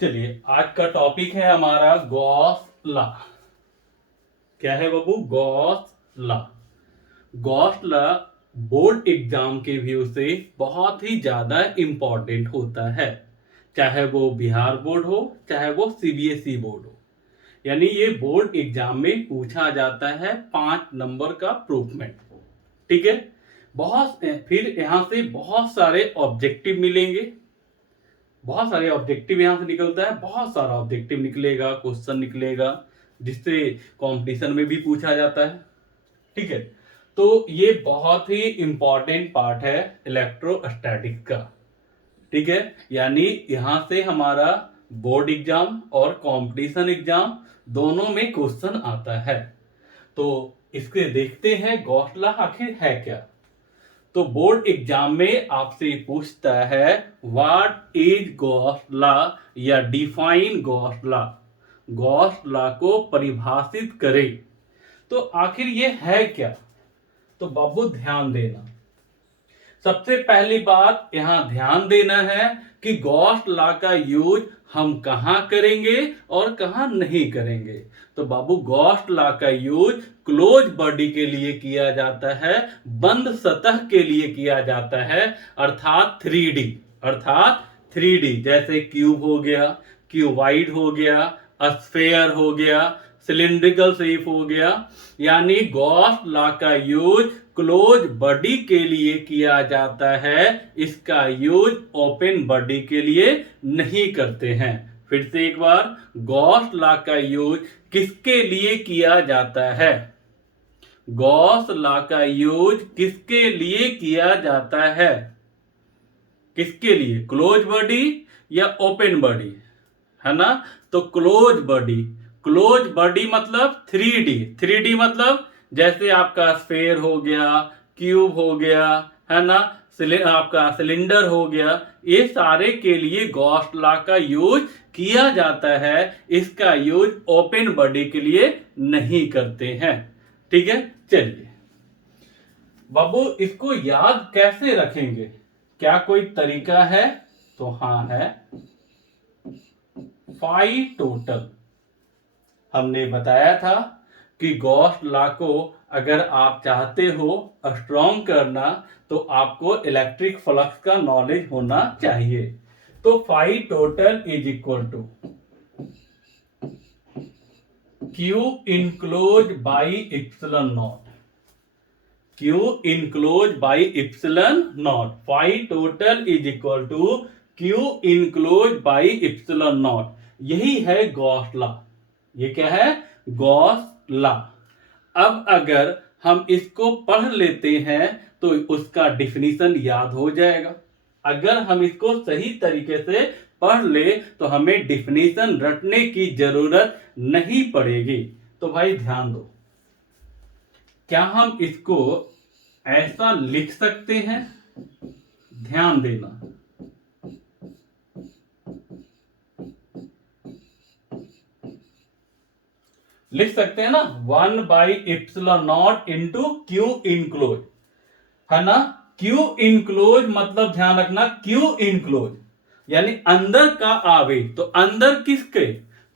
चलिए, आज का टॉपिक है हमारा गॉस लॉ। क्या है बाबू? Gauss law. Gauss law board exam के व्यू से बहुत ही ज्यादा इंपॉर्टेंट होता है, चाहे वो बिहार बोर्ड हो चाहे वो सीबीएसई बोर्ड हो। यानी ये बोर्ड एग्जाम में पूछा जाता है 5 नंबर का प्रूफमेंट। ठीक है। बहुत फिर यहां से बहुत सारे ऑब्जेक्टिव मिलेंगे। बहुत सारे ऑब्जेक्टिव यहां से निकलता है, बहुत सारा ऑब्जेक्टिव निकलेगा, क्वेश्चन निकलेगा, जिससे कंपटीशन में भी पूछा जाता है। ठीक है। तो ये बहुत ही इंपॉर्टेंट पार्ट है इलेक्ट्रोस्टैटिक्स का। ठीक है। यानी यहां से हमारा बोर्ड एग्जाम और कंपटीशन एग्जाम दोनों में क्वेश्चन आता है। तो इसके देखते हैं गॉस लॉ आखिर है क्या। तो बोर्ड एग्जाम में आपसे पूछता है व्हाट इज गॉस लॉ या define Gauss law. Gauss law को परिभाषित करें। तो आखिर ये है क्या? तो बाबू ध्यान देना। सबसे पहली बात यहां ध्यान देना है कि गॉस लॉ का यूज हम कहां करेंगे और कहां नहीं करेंगे। तो बाबू गॉस लॉ का यूज क्लोज बॉडी के लिए किया जाता है, बंद सतह के लिए किया जाता है, अर्थात 3D। अर्थात 3D जैसे क्यूब हो गया, क्यूबाइड हो गया, स्फेयर हो गया, सिलिंड्रिकल शेप हो गया। यानी गॉस लॉ का यूज क्लोज बॉडी के लिए किया जाता है, इसका यूज ओपन बॉडी के लिए नहीं करते हैं। फिर से एक बार, गॉस लॉ का यूज किसके लिए किया जाता है? गॉस लॉ का यूज किसके लिए किया जाता है? किसके लिए? क्लोज बॉडी या ओपन बॉडी? है ना। तो क्लोज बॉडी। क्लोज बॉडी मतलब 3D। 3D मतलब जैसे आपका स्फेयर हो गया, क्यूब हो गया, है ना, आपका सिलेंडर हो गया, ये सारे के लिए गॉस लॉ का यूज किया जाता है, इसका यूज ओपन बॉडी के लिए नहीं करते हैं। ठीक है। चलिए बाबू, इसको याद कैसे रखेंगे? क्या कोई तरीका है? तो हाँ है। Five total. हमने बताया था कि गॉस लॉ को अगर आप चाहते हो स्ट्रॉन्ग करना तो आपको इलेक्ट्रिक फ्लक्स का नॉलेज होना चाहिए। तो five total is equal to Q enclose by epsilon not. Q enclose by epsilon not. Five total is equal to Q enclose by epsilon not. यही है गॉस लॉ। ये क्या है? Gauss law. अब अगर हम इसको पढ़ लेते हैं तो उसका डिफिनीशन याद हो जाएगा। अगर हम इसको सही तरीके से पढ़ ले तो हमें डिफिनीशन रटने की जरूरत नहीं पड़ेगी। तो भाई ध्यान दो, क्या हम इसको ऐसा लिख सकते हैं? ध्यान देना। लिख सकते हैं ना, 1/ε0 इंटू क्यू इनक्लोज, है ना। क्यू इनक्लोज मतलब ध्यान रखना, क्यू इनक्लोज यानी अंदर का आवेश। तो अंदर किसके?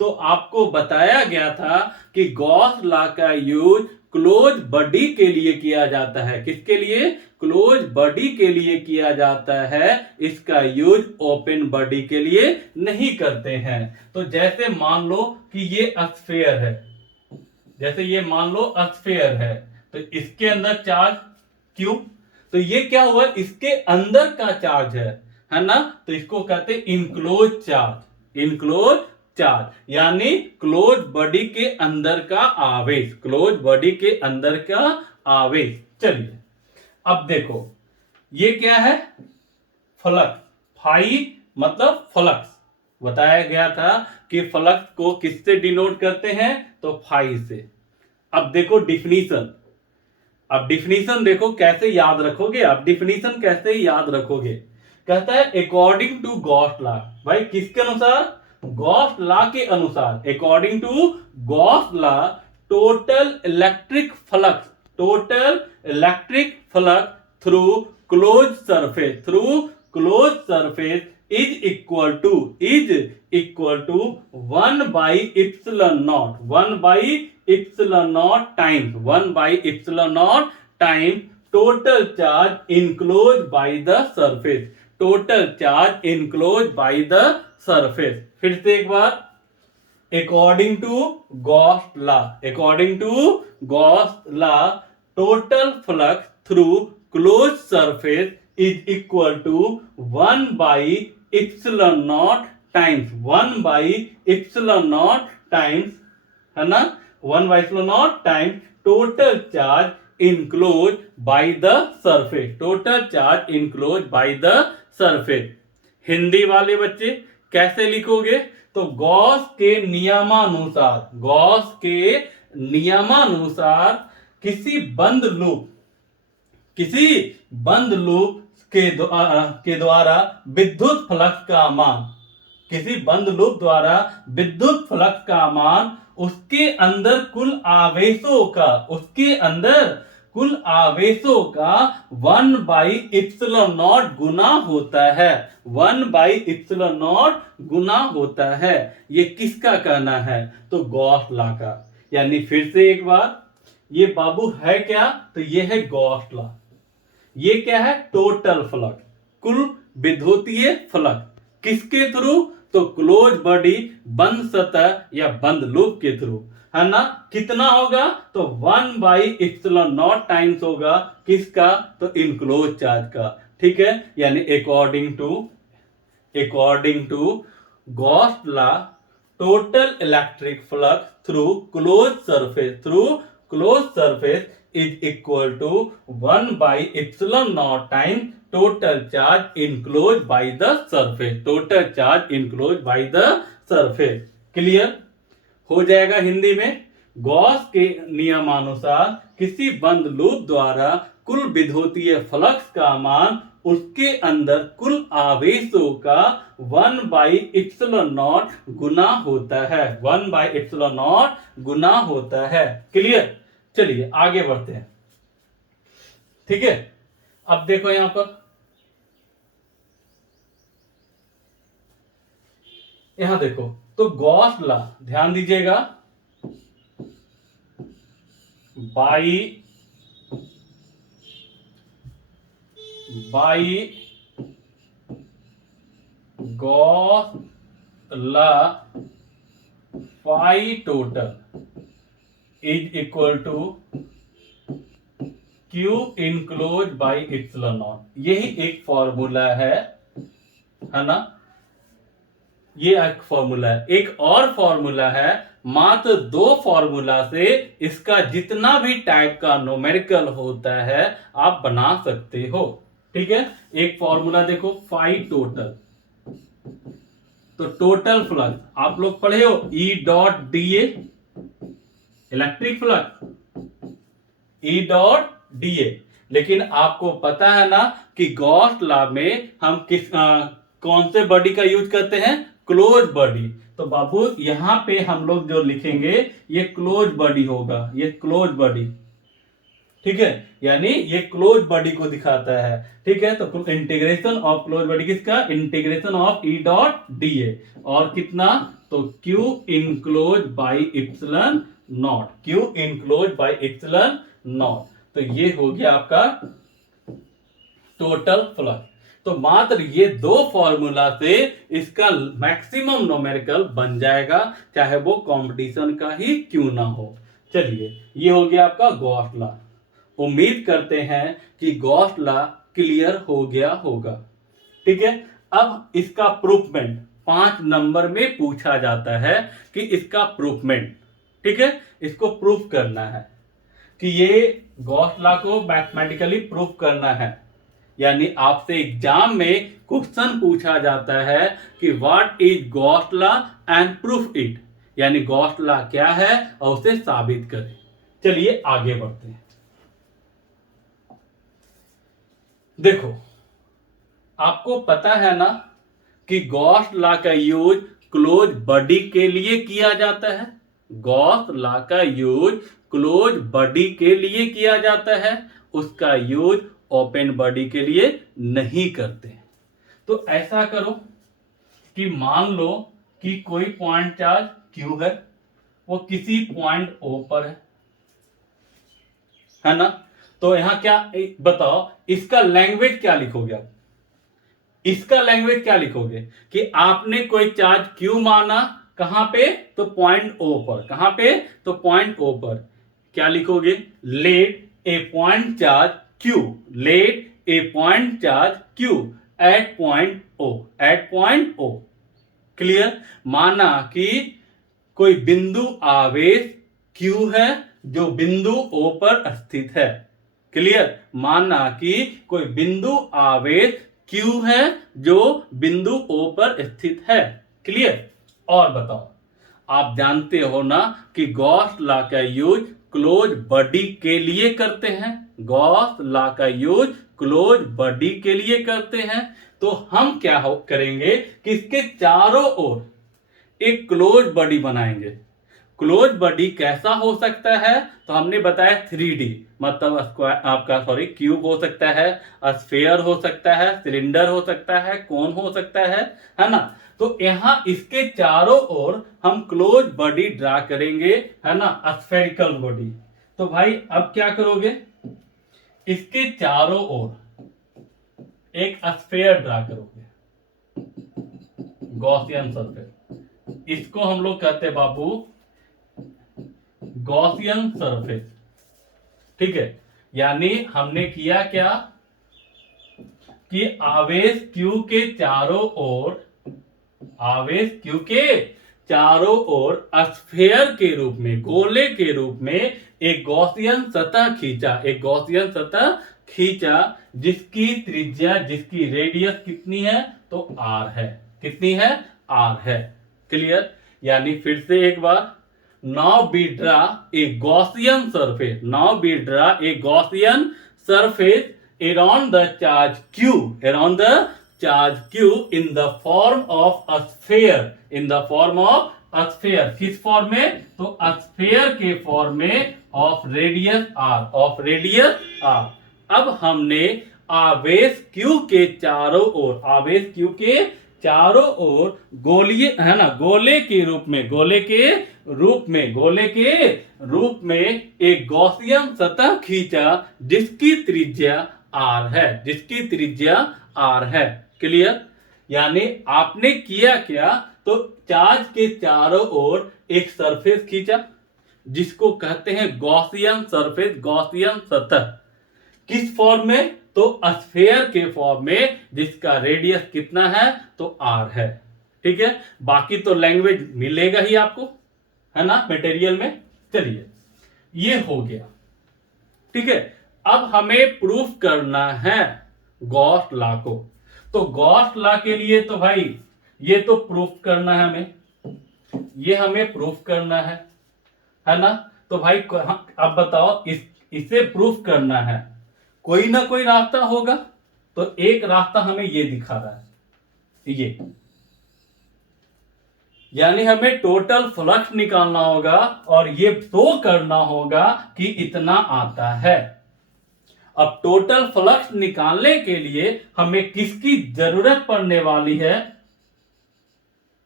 तो आपको बताया गया था कि गॉस लॉ का यूज क्लोज बॉडी के लिए किया जाता है। किसके लिए? क्लोज बॉडी के लिए किया जाता है, इसका यूज ओपन बॉडी के लिए नहीं करते हैं। तो जैसे मान लो कि ये स्फेयर है, जैसे ये मान लो स्फेयर है, तो इसके अंदर चार्ज क्यू। तो ये क्या हुआ? इसके अंदर का चार्ज है ना। तो इसको कहते हैं इनक्लोज चार्ज। इनक्लोज चार्ज यानी क्लोज बॉडी के अंदर का आवेश। क्लोज बॉडी के अंदर का आवेश। चलिए अब देखो, ये क्या है? फ्लक्स। फाई मतलब फ्लक्स। बताया गया था कि फ्लक्स को किससे डिनोट करते हैं? तो फाई से। अब देखो डिफिनीशन। अब डिफिनीशन देखो कैसे याद रखोगे। आप डिफिनीशन कैसे याद रखोगे? कहता है अकॉर्डिंग टू गॉस लॉ। भाई किसके अनुसार? गॉस लॉ के अनुसार। According to Gauss law, total electric flux, total electric flux through close surface, through close surface is equal to 1 by epsilon not, 1 by epsilon not times, 1 by epsilon not times total charge enclose by the surface, total charge enclose by the surface. फिर से एक बार, according to Gauss law, total flux through closed surface is equal to 1 by epsilon naught times 1 by epsilon naught times, है ना, 1 by epsilon naught times total charge enclosed by the surface, total charge enclosed by the surface। Hindi वाले बच्चे कैसे लिखोगे? तो Gauss के नियमानुसार किसी बंद लूप के द्वारा विद्युत फ्लक्स का मान, किसी बंद लूप द्वारा विद्युत फ्लक्स का मान उसके अंदर कुल आवेशों का 1 बाई इप्सिलॉन नॉट गुना होता है, 1 बाई इप्सिलॉन नॉट गुना होता है। ये किसका कहना है? तो गॉस लॉ का। यानी फिर से एक बार, ये बाबू है क्या? तो ये है गॉस लॉ। ये क्या है? टोटल फ्लक्स, कुल विद्युतीय फ्लक्स, किसके थ्रू? तो क्लोज बॉडी, बंद सतह या बंद लूप के थ्रू, है ना। कितना होगा? तो 1 बाई इप्सिलॉन नॉट टाइम्स होगा किसका? तो इनक्लोज चार्ज का। ठीक है, यानी according to Gauss law, total electric flux through close surface is equal to 1 by epsilon not time total charge enclose by the surface, total charge enclose by the surface. Clear हो जाएगा हिंदी में। Gauss के नियमानुसार किसी बंद loop द्वारा कुल विद्युतीय फ्लक्स का मान उसके अंदर कुल आवेशों का 1 बाई इप्सिलॉन नॉट गुना होता है, 1 बाई इप्सिलॉन नॉट गुना होता है। क्लियर? चलिए आगे बढ़ते हैं। ठीक है, अब देखो यहां पर, यहां देखो, तो गॉस लॉ ध्यान दीजिएगा, by Gauss law phi total is equal to Q enclose by epsilon not. यही एक फॉर्मूला है ना। ये एक फॉर्मूला है। एक और फॉर्मूला है, मात्र 2 फॉर्मूला से इसका जितना भी टाइप का न्यूमेरिकल होता है आप बना सकते हो। ठीक है, एक फॉर्मूला देखो, फाई टोटल, तो टोटल फ्लक्स आप लोग पढ़े हो, E dot D A, electric flux, E dot D A. लेकिन आपको पता है ना कि गॉस लॉ में हम कौन से बॉडी का यूज करते हैं? Close body. तो बाबू यहां पे हम लोग जो लिखेंगे ये क्लोज बॉडी होगा, ये क्लोज बॉडी। ठीक है, यानी ये क्लोज बॉडी को दिखाता है। ठीक है, तो इंटीग्रेशन ऑफ क्लोज बॉडी किसका? Integration of E dot D A, और कितना? तो Q enclose by epsilon not, Q enclose by epsilon not. तो ये हो गया आपका टोटल फ्लक्स। तो मात्र ये 2 फॉर्मूला से इसका मैक्सिमम न्यूमेरिकल बन जाएगा, चाहे वो कंपटीशन का ही क्यों ना हो। चलिए, ये हो गया आपका गॉस लॉ। उम्मीद करते हैं कि गॉस लॉ क्लियर हो गया होगा। ठीक है, अब इसका प्रूफमेंट 5 नंबर में पूछा जाता है कि इसका प्रूफमेंट, ठीक है, इसको प्रूफ करना है कि ये गॉस लॉ को मैथमेटिकली प्रूफ करना है। यानी आपसे एग्जाम में क्वेश्चन पूछा जाता है कि what is Gauss law and proof it, यानी गॉस लॉ क्या है और उसे साबित करें। चलिए आगे बढ़ते हैं। देखो, आपको पता है ना कि गॉस लॉ का यूज क्लोज बॉडी के लिए किया जाता है, गॉस लॉ का यूज क्लोज बॉडी के लिए किया जाता है, उसका यूज ओपन बॉडी के लिए नहीं करते। तो ऐसा करो, कि मान लो कि कोई पॉइंट चार्ज Q है, वो किसी पॉइंट O पर है ना। तो यहां क्या बताओ, इसका लैंग्वेज क्या लिखोगे आप? इसका लैंग्वेज क्या लिखोगे कि आपने कोई चार्ज Q माना, कहां पे? तो पॉइंट O पर। कहां पे? तो पॉइंट O पर। क्या लिखोगे? Let a point charge Q, let a point charge Q at point O, at point O। Clear? माना कि कोई बिंदु आवेश Q है जो बिंदु O पर स्थित है। क्लियर? माना कि कोई बिंदु आवेश Q है जो बिंदु O पर स्थित है। क्लियर? और बताओ, आप जानते हो ना कि गॉस लॉ का यूज क्लोज बॉडी के लिए करते हैं। गॉस लॉ का यूज क्लोज बॉडी के लिए करते हैं। तो हम क्या करेंगे कि इसके चारों ओर एक क्लोज बॉडी बनाएंगे। क्लोज बॉडी कैसा हो सकता है? तो हमने बताया 3D, मतलब स्क्वायर, आपका सॉरी क्यूब हो सकता है, स्फीयर हो सकता है, सिलेंडर हो सकता है, कोन हो सकता है ना। तो यहां इसके चारों ओर हम क्लोज बॉडी ड्रा करेंगे, है ना, स्फेरिकल बॉडी। तो भाई अब क्या करोगे? इसके चारों ओर एक स्फीयर ड्रा करोगे, गॉसियन सरफेस। इसको हम लोग कहते हैं बाबू गॉसियन सरफेस। ठीक है, यानी हमने किया क्या कि आवेश Q के चारों ओर, आवेश Q के चारों ओर स्फीयर के रूप में, गोले के रूप में एक गॉसियन सतह खींचा, एक गॉसियन सतह खींचा जिसकी त्रिज्या, जिसकी रेडियस कितनी है? तो R है। कितनी है? R है। क्लियर? यानी फिर से एक बार, now we draw a Gaussian surface, now we draw a Gaussian surface around the charge Q, around the charge Q in the form of a sphere, in the form of a sphere। किस form में? तो sphere के form में, of radius R, of radius R। अब हमने आवेश Q के चारों ओर, आवेश Q के चारों ओर गोलीय, है ना, गोले के रूप में, गोले के रूप में, गोले के रूप में एक गॉसियन सतह खींचा जिसकी त्रिज्या R है, जिसकी त्रिज्या R है। क्लियर? यानी आपने किया क्या? तो चार्ज के चारों ओर एक सरफेस खींचा जिसको कहते हैं गॉसियन सरफेस, गॉसियन सतह। किस फॉर्म में? तो स्फीयर के फॉर्म में, जिसका रेडियस कितना है? तो R है। ठीक है, बाकी तो लैंग्वेज मिलेगा ही आपको, है ना, मटेरियल में। चलिए, ये हो गया। ठीक है, अब हमें प्रूफ करना है गॉस लॉ को। तो गॉस लॉ के लिए तो भाई ये तो प्रूफ करना है हमें, ये हमें प्रूफ करना है ना। तो भाई अब बताओ, इसे प्रूफ करना है, कोई ना कोई रास्ता होगा। तो एक रास्ता हमें ये दिखा रहा है, ये, यानी हमें टोटल फ्लक्स निकालना होगा और ये शो करना होगा कि इतना आता है। अब टोटल फ्लक्स निकालने के लिए हमें किसकी जरूरत पड़ने वाली है?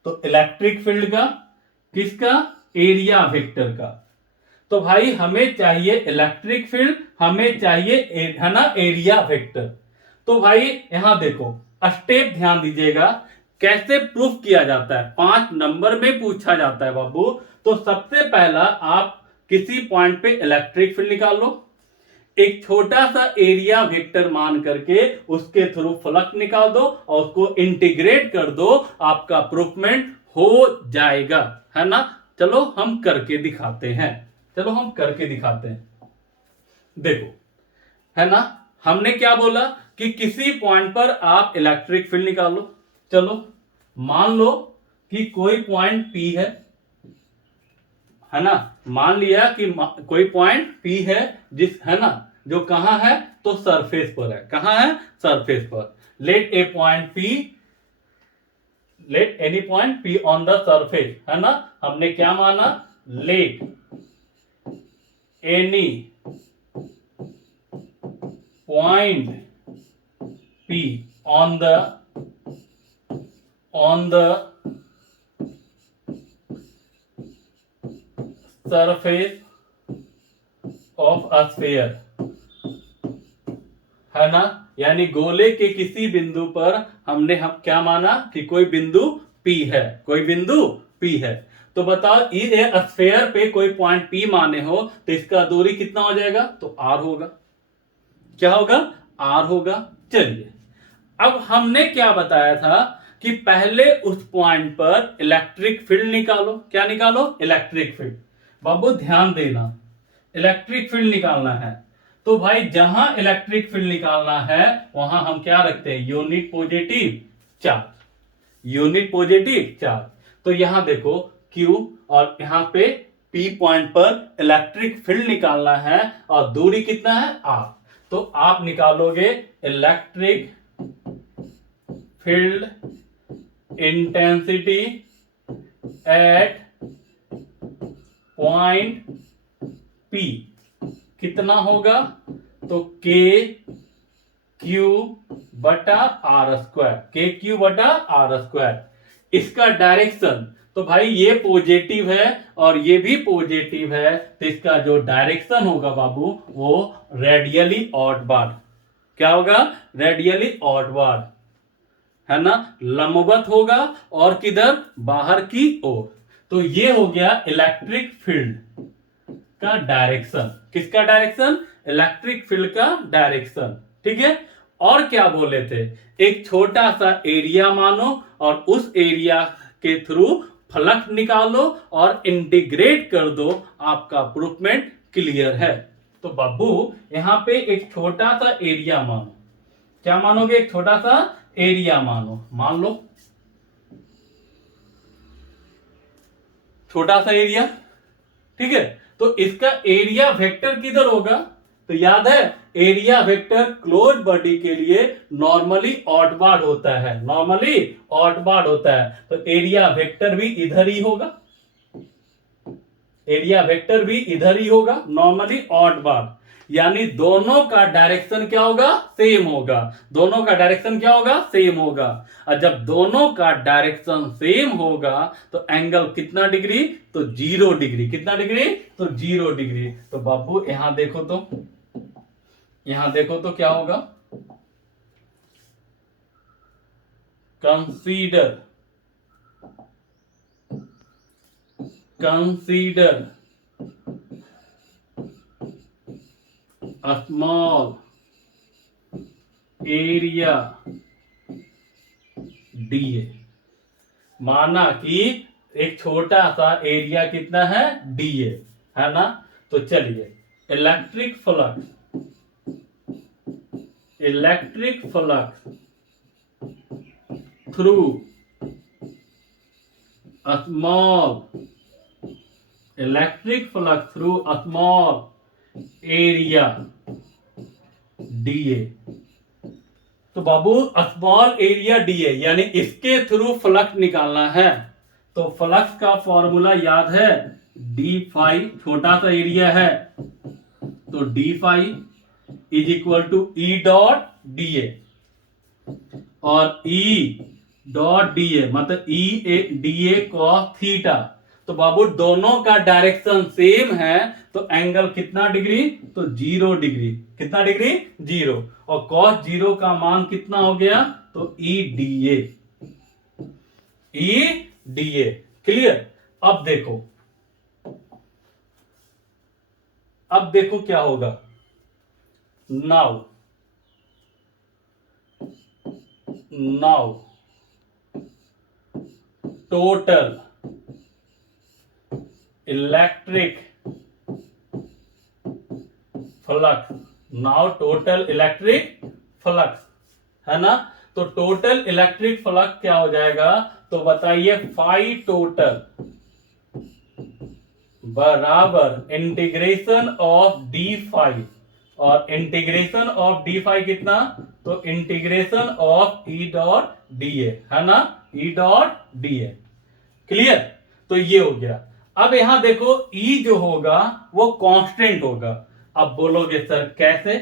तो इलेक्ट्रिक फील्ड का, किसका? एरिया वेक्टर का। तो भाई हमें चाहिए इलेक्ट्रिक फील्ड, हमें चाहिए है ना एरिया वेक्टर। तो भाई यहां देखो, स्टेप ध्यान दीजिएगा, कैसे प्रूफ किया जाता है। 5 नंबर में पूछा जाता है बाबू। तो सबसे पहला, आप किसी पॉइंट पे इलेक्ट्रिक फील्ड निकाल लो, एक छोटा सा एरिया वेक्टर मान करके उसके थ्रू फ्लक्स निकाल दो और उसको इंटीग्रेट कर दो, आपका प्रूफमेंट हो जाएगा, है ना। चलो हम करके दिखाते हैं, चलो हम करके दिखाते हैं। देखो, है ना, हमने क्या बोला कि किसी पॉइंट पर आप इलेक्ट्रिक फील्ड निकालो। चलो मान लो कि कोई पॉइंट P है ना, मान लिया कि कोई पॉइंट P है, जिस, है ना, जो कहां है? तो सरफेस पर है। कहां है? सरफेस पर। Let a point P, let any point P on the surface, है ना। हमने क्या माना? Let any point P on the on the surface of a sphere, है ना। यानी गोले के किसी बिंदु पर हम क्या माना कि कोई बिंदु P है, कोई बिंदु P है। तो बताओ ये स्फीयर पे कोई पॉइंट P माने हो तो इसका दूरी कितना हो जाएगा, तो R होगा। क्या होगा, R होगा। चलिए, अब हमने क्या बताया था कि पहले उस पॉइंट पर इलेक्ट्रिक फील्ड निकालो। क्या निकालो, इलेक्ट्रिक फील्ड। बाबू ध्यान देना, इलेक्ट्रिक फील्ड निकालना है तो भाई जहां इलेक्ट्रिक फील्ड निकालना है वहां हम क्या रखते हैं, unit positive charge. Unit positive charge. तो यहां देखो Q और यहां पे P पॉइंट पर इलेक्ट्रिक फील्ड निकालना है और दूरी कितना है, R। तो आप निकालोगे electric field intensity at point P कितना होगा, तो K Q बटा R स्क्वायर, के क्यू बटा R स्क्वायर। इसका डायरेक्शन, तो भाई ये पॉजिटिव है और ये भी पॉजिटिव है, तो इसका जो डायरेक्शन होगा बाबू वो रेडियली आउटवर्ड। क्या होगा, रेडियली आउटवर्ड, है ना, लंबवत होगा और किधर, बाहर की ओर। तो ये हो गया इलेक्ट्रिक फील्ड का डायरेक्शन। किसका डायरेक्शन, इलेक्ट्रिक फील्ड का डायरेक्शन। ठीक है। और क्या बोले थे, एक छोटा सा एरिया मानो और उस एरिया के थ्रू फ्लक्स निकालो और इंटीग्रेट कर दो, आपका प्रूफमेंट क्लियर है। तो बाबू यहां पे एक छोटा सा एरिया मानो। क्या मानोगे, एक छोटा सा एरिया मानो, मान लो छोटा सा एरिया। ठीक है। तो इसका एरिया वेक्टर किधर होगा, तो याद है एरिया वेक्टर क्लोज बॉडी के लिए नॉर्मली आउटवर्ड होता है, नॉर्मली आउटवर्ड होता है। तो एरिया वेक्टर भी इधर ही होगा, एरिया वेक्टर भी इधर ही होगा, नॉर्मली आउटवर्ड। यानी दोनों का डायरेक्शन क्या होगा, सेम होगा। दोनों का डायरेक्शन क्या होगा, सेम होगा। और जब दोनों का डायरेक्शन सेम होगा तो एंगल कितना डिग्री, तो 0 डिग्री। कितना डिग्री, तो 0 डिग्री। तो बाबू यहां देखो तो, यहां देखो तो क्या होगा, consider a small area dA। माना कि एक छोटा सा एरिया कितना है, dA, है ना। तो चलिए, electric flux through a small area dA। तो बाबू स्मॉल एरिया dA यानी इसके थ्रू फ्लक्स निकालना है। तो फ्लक्स का फॉर्मूला याद है, डी फाई, छोटा सा एरिया है तो D phi is equal to E dot dA, और ई डॉट dA मतलब ई dA cos थीटा। तो बाबू दोनों का डायरेक्शन सेम है तो एंगल कितना डिग्री, तो 0 डिग्री। कितना डिग्री, 0। और cos 0 का मान कितना हो गया, तो ई dA। क्लियर। अब देखो क्या होगा, नाउ टोटल इलेक्ट्रिक फ्लक्स, है ना। तो टोटल इलेक्ट्रिक फ्लक्स क्या हो जाएगा, तो बताइए फाई टोटल बराबर इंटीग्रेशन ऑफ डी फाई, और इंटीग्रेशन ऑफ डी फाई कितना, तो integration of E dot dA, है ना, ई डॉट dA। क्लियर। तो ये हो गया। अब यहां देखो E जो होगा वो कांस्टेंट होगा। अब बोलोगे सर कैसे,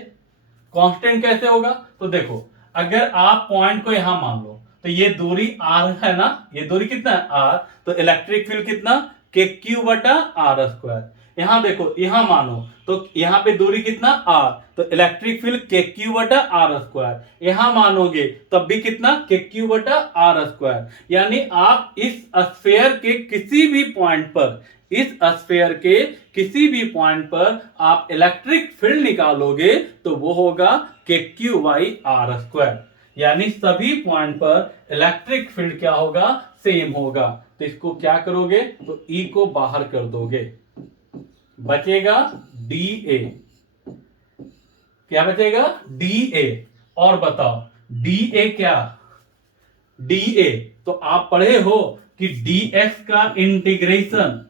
कांस्टेंट कैसे होगा, तो देखो अगर आप पॉइंट को यहां मान लो तो ये दूरी r है ना, ये दूरी कितना है r, तो इलेक्ट्रिक फील्ड कितना के क्यू बटा आर स्क्वायर। यहां देखो, यहां मानो तो यहां पे दूरी कितना r, तो इलेक्ट्रिक फील्ड के क्यू बटा आर स्क्वायर। यहां मानोगे तब भी कितना के क्यू बटा आर स्क्वायर। यानी आप इस स्फीयर के किसी भी पॉइंट पर, इस स्फीयर के किसी भी पॉइंट पर आप इलेक्ट्रिक फील्ड निकालोगे तो वो होगा के क्यू बाई आर स्क्वायर। यानी सभी पॉइंट पर इलेक्ट्रिक फील्ड क्या होगा, सेम होगा। तो इसको क्या करोगे, तो E को बाहर कर दोगे, बचेगा डी ए। क्या बचेगा, डी ए। और बताओ डी ए क्या, डी ए तो आप पढ़े हो कि डी एक्स का इंटीग्रेशन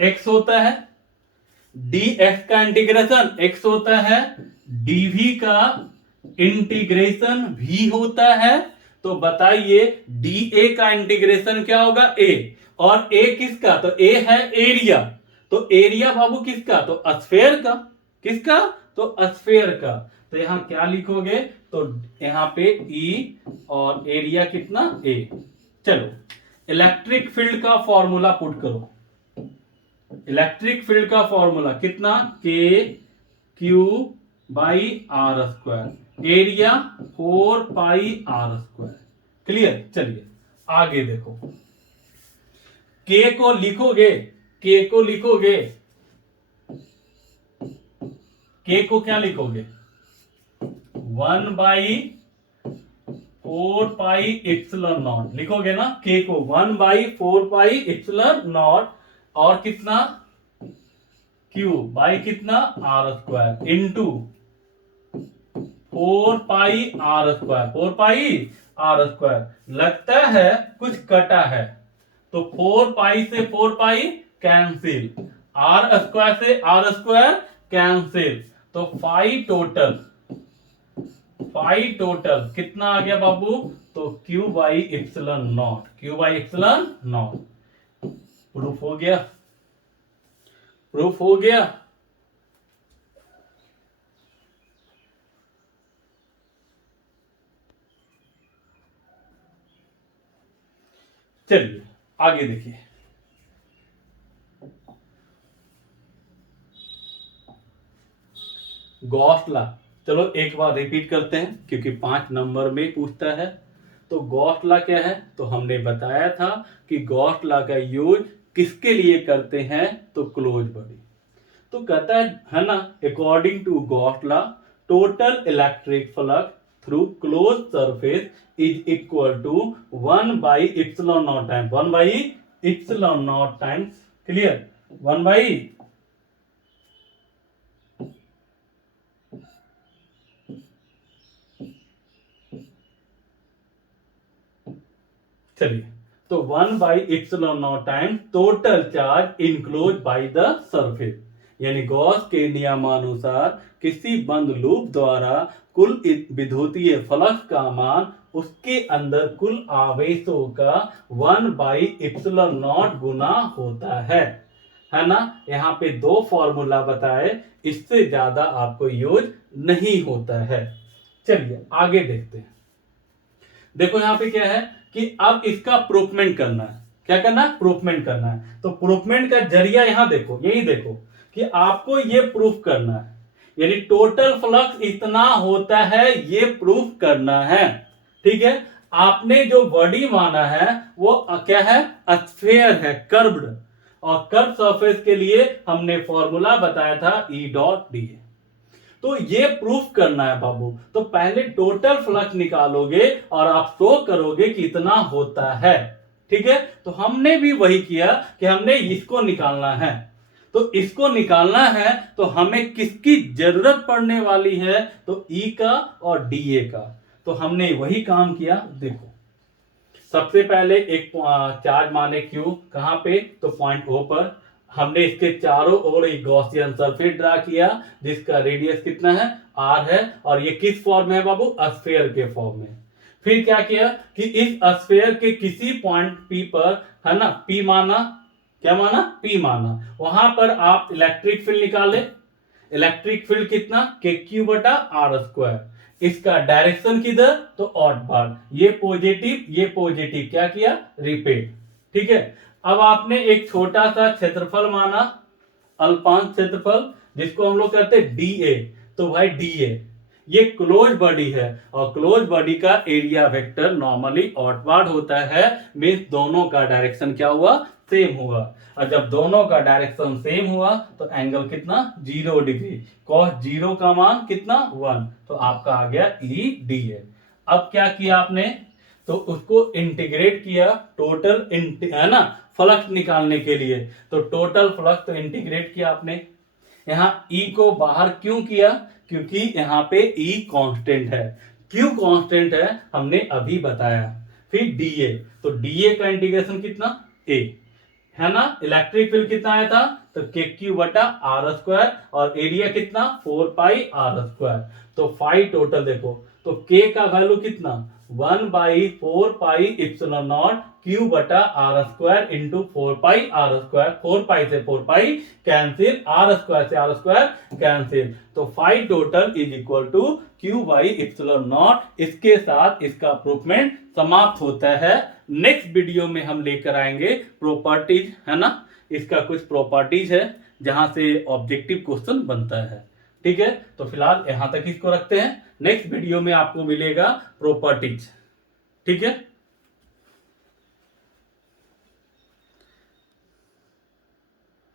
एक्स होता है, डी एक्स का इंटीग्रेशन एक्स होता है, डीवी का इंटीग्रेशन भी होता है। तो बताइए डी ए का इंटीग्रेशन क्या होगा, ए। और ए किसका, तो ए है एरिया। तो एरिया बाबू किसका, तो स्फीयर का। किसका, तो स्फीयर का। तो यहां क्या लिखोगे, तो यहां पे ई और एरिया कितना, ए। चलो इलेक्ट्रिक फील्ड का फॉर्मूला पुट करो। इलेक्ट्रिक फील्ड का फॉर्मूला कितना, K Q by R square, area 4 pi R square. Clear. चलिए आगे देखो, के को लिखोगे, के को लिखोगे, के को क्या लिखोगे, 1 बाई 4 पाई इप्सिलॉन नॉट लिखोगे ना। के को 1 बाई 4 पाई इप्सिलॉन नॉट और कितना, क्यू बाई कितना R square into 4 pi R square, 4 pi R square. लगता है कुछ कटा है, तो 4 पाई से 4 पाई कैंसिल, आर स्क्वायर से आर स्क्वायर कैंसिल, तो फाई टोटल, फाई टोटल कितना आ गया बाबू, तो Q by epsilon not, Q by epsilon not. Proof हो गया, प्रूफ हो गया। चलिए आगे देखिए, गॉस लॉ। चलो एक बार रिपीट करते हैं क्योंकि 5 नंबर में पूछता है। तो गॉस लॉ क्या है, तो हमने बताया था कि गॉस लॉ का यूज किसके लिए करते हैं, तो क्लोज बॉडी। तो कहता है ना, according to Gauss law total electric flux through close surface is equal to 1 by epsilon not times, 1 by epsilon not times, clear, 1 by, चलिए तो 1 by epsilon not times total charge enclose by the surface. यानी Gauss के नियमानुसार किसी बंद loop द्वारा कुल विद्युतीय फ्लक्स का मान उसके अंदर कुल आवेशों का 1 बाई इप्सिलॉन नॉट गुना होता है ना। यहाँ पे 2 फॉर्मूला बताए, इससे ज्यादा आपको यूज नहीं होता है। चलिए आगे देखते हैं। देखो यहाँ पे क्या है कि अब इसका प्रूफमेंट करना है। क्या करना है, प्रूफमेंट करना है। तो प्रूफमेंट का जरिया यहां देखो, यही देखो कि आपको ये प्रूफ करना है, यानी टोटल फ्लक्स इतना होता है, ये प्रूफ करना है। ठीक है, आपने जो बॉडी माना है वो क्या है, स्फीयर है, कर्व्ड। और कर्व सरफेस के लिए हमने फॉर्मूला बताया था ई डॉट डी। तो ये प्रूफ करना है बाबू। तो पहले टोटल फ्लक्स निकालोगे और आप शो करोगे कि इतना होता है। ठीक है, तो हमने भी वही किया कि हमने इसको निकालना है। तो इसको निकालना है तो हमें किसकी जरूरत पड़ने वाली है, तो ई का और डीए का। तो हमने वही काम किया। देखो सबसे पहले एक चार्ज माने क्यू, कहां पे, तो पॉइंट ओ पर। हमने इसके चारों ओर एक गॉसियन सरफेस ड्रा किया जिसका रेडियस कितना है, आर है। और ये किस फॉर्म में है बाबू, स्फीयर के फॉर्म में। फिर क्या किया कि इस स्फीयर के किसी पॉइंट पी पर, है ना, पी माना, क्या माना, पी माना, वहां पर आप इलेक्ट्रिक फील्ड निकाले। इलेक्ट्रिक फील्ड कितना, के क्यू बटा आर स्क्वायर। इसका डायरेक्शन किधर, तो आउटवर्ड, ये पॉजिटिव, क्या किया, रिपेल। ठीक है, अब आपने एक छोटा सा क्षेत्रफल माना, अल्पांश क्षेत्रफल, जिसको हम लोग कहते हैं डी ए। तो भाई डी ए ये क्लोज बॉडी है, और क्लोज बॉडी का एरिया वेक्टर नॉर्मली आउटवर्ड होता है, मीन्स दोनों का डायरेक्शन क्या हुआ, सेम हुआ। और जब दोनों का डायरेक्शन सेम हुआ तो एंगल कितना, 0 डिग्री, कॉस 0 का मान कितना, 1, तो आपका आ गया ई डी ए। अब क्या किया आपने, तो उसको इंटीग्रेट किया, टोटल है ना, फ्लक्स निकालने के लिए, तो टोटल फ्लक्स तो इंटीग्रेट किया आपने। यहाँ ई को बाहर क्यों किया, क्योंकि यहाँ पे ई कांस्टेंट है। क्यों कांस्टेंट है हमने अभी बताया। फिर डीए, तो डीए का इंटीग्रेशन कितना, ए, है ना। इलेक्ट्रिक फील्ड कितना आया था, तो के क्यू बटा आर स्क्वायर, और एरिया कितना, 4 पाई आर स्क्वायर। तो फाइव टोटल देखो, तो के का वैल्यू कितना, 1/4 पाई इप्सिलॉन नॉट क्यू बटा R square into 4 pi R square. 4 pi से 4 पाई कैंसिल, आर स्क्वायर से आर स्क्वायर कैंसिल, तो five total is equal to Q by epsilon naught. इसके साथ इसका प्रूफमेंट समाप्त होता है। नेक्स्ट वीडियो में हम लेकर आएंगे प्रॉपर्टीज, है ना, इसका कुछ प्रॉपर्टीज है जहां से ऑब्जेक्टिव क्वेश्चन बनता है। ठीक है, तो फिलहाल यहां तक इसको रखते हैं, नेक्स्ट वीडियो में आपको मिलेगा प्रॉपर्टीज। ठीक है।